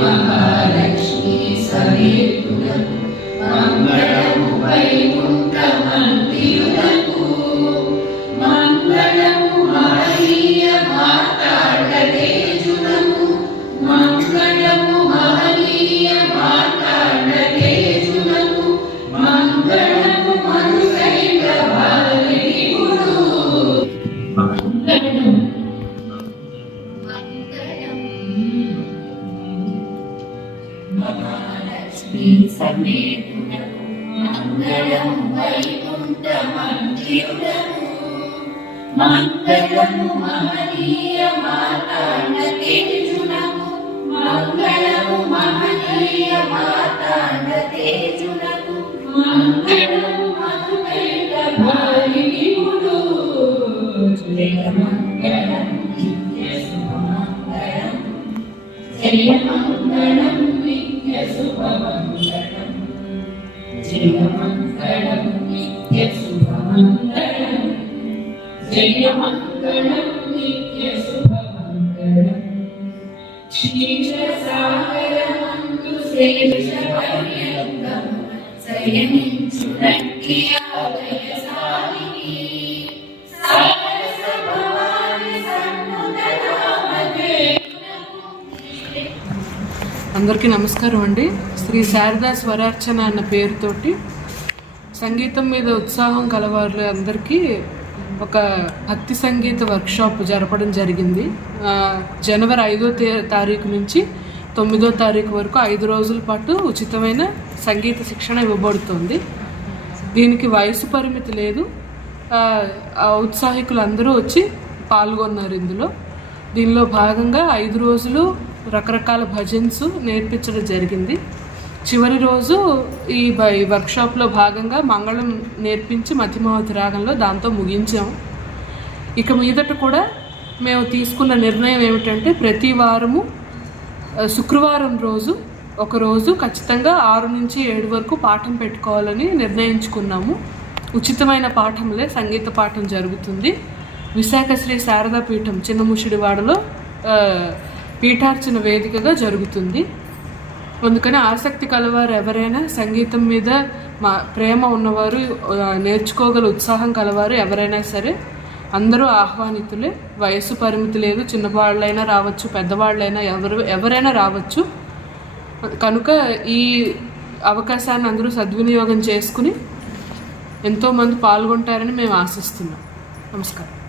महालक्ष्मी समेतुलकु मंगलमु वैकुंठमन्दिरुलकु मंगलमु महनीय मातांडतेजुलकु मंगलमु महनीय मातांडतेजुलकु मंगलमु मनुकैक भाविकुडु मंगलमु महालक्ष्मी समेतुलकु मंगलमु वैकुंठमन्दिरुलकु मंगलमु महनीय मातांडतेजुलकु मंगलमु महनीय मातांडतेजुलकु मंगलमु मधुकैक भाविकुडु जय मंगलम नित्य शुभमंगलम जय मंगलम नित्य शुभमंगलम जय मंगलम नित्य शुभमंगलम जय मंगलम नित्य शुभमंगलम क्षीरसागरमन्तु शेषपर्यन्तम् शयनिंचुनक्की अभयसालिनी सारसभवानि सन्नुतनामते। అందరికీ నమస్కారం అండి. శ్రీ శారదా స్వరార్చన అన్న పేరుతోటి సంగీతం మీద ఉత్సాహం కలవారు అందరికీ ఒక భక్తి సంగీత వర్క్షాప్ జరపడం జరిగింది. జనవరి 5వ తారీఖు నుంచి 9వ తారీఖు వరకు 5 రోజుల పాటు ఉచితమైన సంగీత శిక్షణ ఇవ్వబడుతుంది. దీనికి వయసు పరిమితి లేదు. ఉత్సాహికులు అందరూ వచ్చి పాల్గొన్నారు. దీనిలో భాగంగా 5 రోజులు రకరకాల భజన్స్ నేర్పించడం జరిగింది. చివరి రోజు ఈ వర్క్షాప్లో భాగంగా మంగళం నేర్పించి మధ్యమావతి రాగంలో దాంతో ముగించాం. ఇక మీదట కూడా మేము తీసుకున్న నిర్ణయం ఏమిటంటే ప్రతి వారము శుక్రవారం రోజు ఒకరోజు ఖచ్చితంగా 6 నుంచి 7 వరకు పాఠం పెట్టుకోవాలని నిర్ణయించుకున్నాము. ఉచితమైన పాఠంలే సంగీత పాఠం జరుగుతుంది. విశాఖ శ్రీ శారదా పీఠం చిన్నముషిడివాడలో పీఠార్చన వేదికగా జరుగుతుంది. అందుకని ఆసక్తి కలవారు ఎవరైనా, సంగీతం మీద ప్రేమ ఉన్నవారు, నేర్చుకోగల ఉత్సాహం కలవారు ఎవరైనా సరే అందరూ ఆహ్వానితులే. వయస్సు పరిమితి లేదు. చిన్నవాళ్ళైనా రావచ్చు, పెద్దవాళ్ళైనా ఎవరైనా రావచ్చు. కనుక ఈ అవకాశాన్ని అందరూ సద్వినియోగం చేసుకుని ఎంతోమంది పాల్గొంటారని మేము ఆశిస్తున్నాం. నమస్కారం.